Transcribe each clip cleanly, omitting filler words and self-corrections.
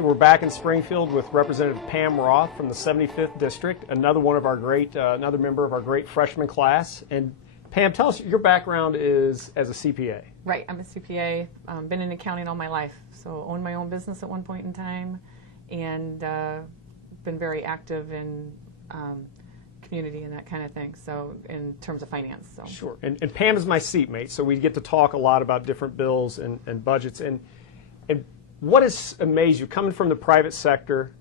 Okay, we're back in Springfield with Representative Pam Roth from the 75th District, another one of our great, another member of our great freshman class. And Pam, tell us, your background is as a CPA. Right, I'm a CPA, been in accounting all my life, so owned my own business at one point in time, and been very active in community and that kind of thing, so in terms of finance. So. Sure, and Pam is my seatmate, so we get to talk a lot about different bills and budgets. And what has amazed you, coming from the private sector,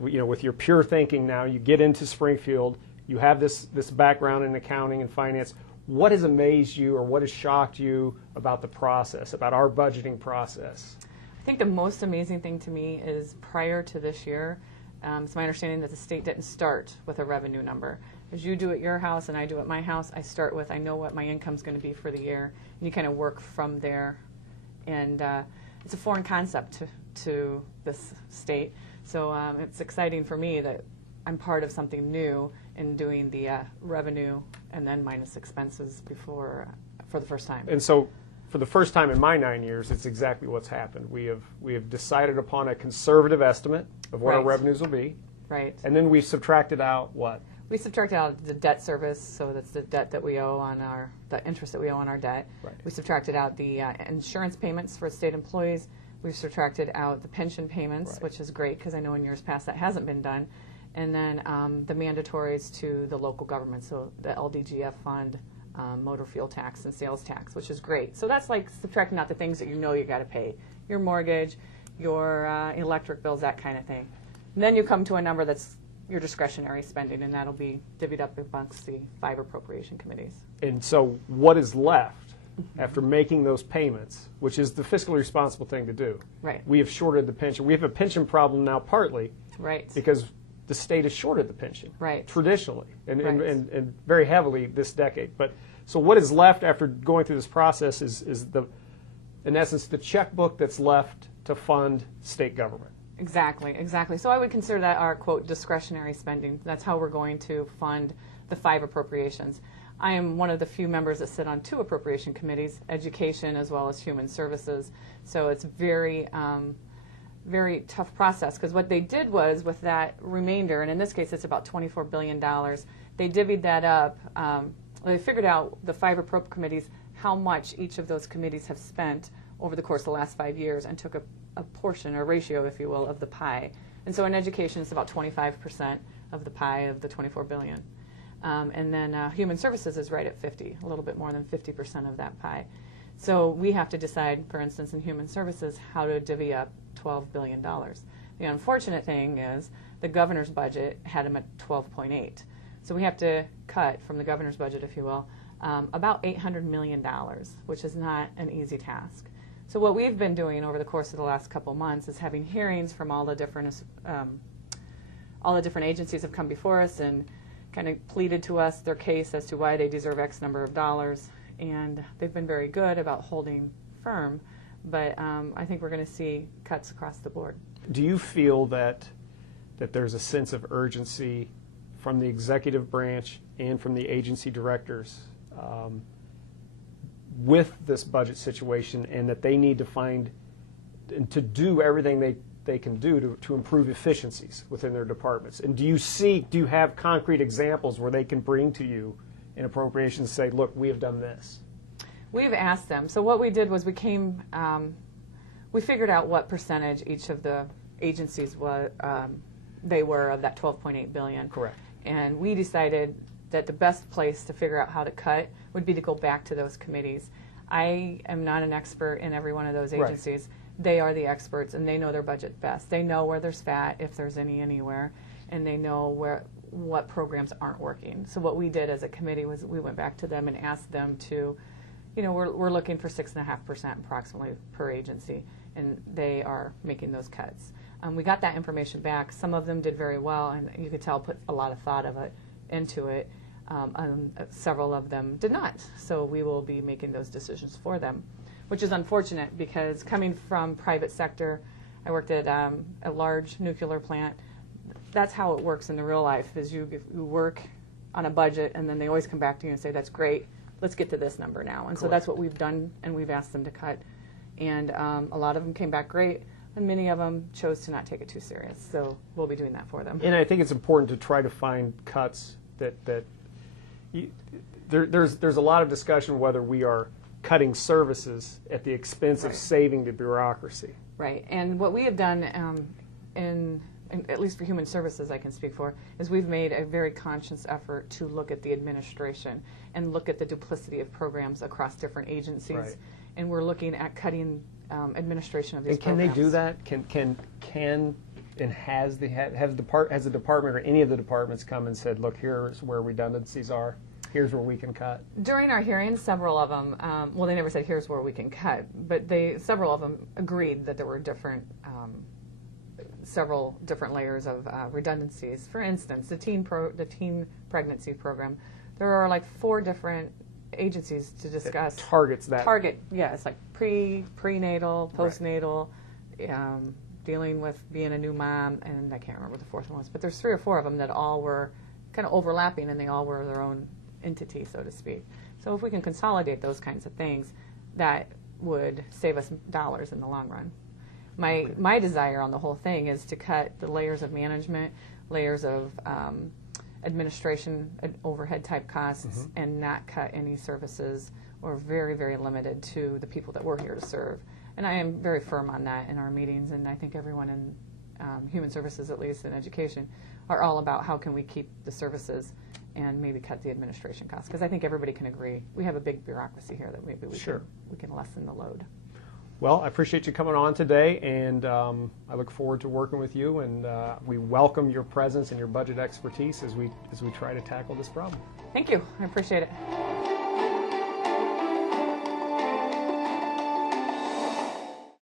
you know, with your pure thinking now, you get into Springfield, you have this background in accounting and finance. What has amazed you or what has shocked you about the process, about our budgeting process? I think the most amazing thing to me is prior to this year, it's my understanding that the state didn't start with a revenue number. As you do at your house and I do at my house, I start with, I know what my income's going to be for the year, and you kind of work from there. And it's a foreign concept to this state, so it's exciting for me that I'm part of something new in doing the revenue and then minus expenses for the first time. And so, for the first time in my 9 years, it's exactly what's happened. We have decided upon a conservative estimate of what our revenues will be. Right. And then we've subtracted out what? We subtracted out the debt service, so that's the debt that we owe on the interest that we owe on our debt. Right. We subtracted out the insurance payments for state employees. We've subtracted out the pension payments, which is great because I know in years past that hasn't been done. And then the mandatories to the local government, so the LDGF fund, motor fuel tax and sales tax, which is great. So that's like subtracting out the things that you know you got to pay, your mortgage, your electric bills, that kind of thing. And then you come to a number that's your discretionary spending, and that'll be divvied up amongst the 5 appropriation committees. And so what is left after making those payments, which is the fiscally responsible thing to do? Right. We have shorted the pension. We have a pension problem now partly because the state has shorted the pension traditionally and very heavily this decade. But so what is left after going through this process is in essence the checkbook that's left to fund state government. Exactly, exactly. So I would consider that our, quote, discretionary spending. That's how we're going to fund the 5 appropriations. I am one of the few members that sit on 2 appropriation committees, education as well as human services. So it's very, very tough process, because what they did was with that remainder, and in this case it's about $24 billion, they divvied that up. They figured out, the 5 appropriate committees, how much each of those committees have spent over the course of the last 5 years, and took a portion, or ratio, if you will, of the pie. And so in education, it's about 25% of the pie of the $24 billion. And then human services is right at 50, a little bit more than 50% of that pie. So we have to decide, for instance, in human services, how to divvy up $12 billion. The unfortunate thing is the governor's budget had them at 12.8. So we have to cut from the governor's budget, if you will, about $800 million, which is not an easy task. So what we've been doing over the course of the last couple months is having hearings from all the different agencies have come before us and kind of pleaded to us their case as to why they deserve X number of dollars, and they've been very good about holding firm, but I think we're going to see cuts across the board. Do you feel that there's a sense of urgency from the executive branch and from the agency directors with this budget situation, and that they need to find and to do everything they can do to improve efficiencies within their departments? And do you have concrete examples where they can bring to you in appropriations and say, look, we have done this? We've asked them. So what we did was we figured out what percentage each of the agencies they were of that $12.8 billion. Correct. And we decided that the best place to figure out how to cut would be to go back to those committees. I am not an expert in every one of those agencies. They are the experts, and they know their budget best. They know where there's fat, if there's anywhere, and they know what programs aren't working. So what we did as a committee was we went back to them and asked them to, you know, we're looking for 6.5% approximately per agency, and they are making those cuts. We got that information back. Some of them did very well, and you could tell put a lot of thought into it. Several of them did not. So we will be making those decisions for them, which is unfortunate because coming from private sector, I worked at a large nuclear plant. That's how it works in the real life, is you work on a budget and then they always come back to you and say, that's great, let's get to this number now. And so that's what we've done, and we've asked them to cut. And a lot of them came back great. and many of them chose to not take it too serious. So we'll be doing that for them. And I think it's important to try to find cuts there's a lot of discussion whether we are cutting services at the expense of saving the bureaucracy. Right. And what we have done at least for human services, I can speak for, is we've made a very conscious effort to look at the administration and look at the duplicity of programs across different agencies. Right. And we're looking at cutting administration of these and can programs. they do that? And has the department or any of the departments come and said, look, here's where redundancies are, here's where we can cut? During our hearings, several of them, well, they never said here's where we can cut, but several of them agreed that there were several different layers of redundancies. For instance, the teen pregnancy program, there are like 4 different agencies to discuss. It targets that. Yeah, it's like prenatal, postnatal, dealing with being a new mom, and I can't remember what the 4th one was, but there's 3 or 4 of them that all were kind of overlapping, and they all were their own entity, so to speak. So if we can consolidate those kinds of things, that would save us dollars in the long run. My desire on the whole thing is to cut the layers of management, layers of administration, overhead type costs, and not cut any services, or very, very limited to the people that we're here to serve. And I am very firm on that in our meetings, and I think everyone in human services, at least in education, are all about how can we keep the services and maybe cut the administration costs. Because I think everybody can agree we have a big bureaucracy here that maybe we can lessen the load. Well, I appreciate you coming on today, and I look forward to working with you, and we welcome your presence and your budget expertise as we try to tackle this problem. Thank you. I appreciate it.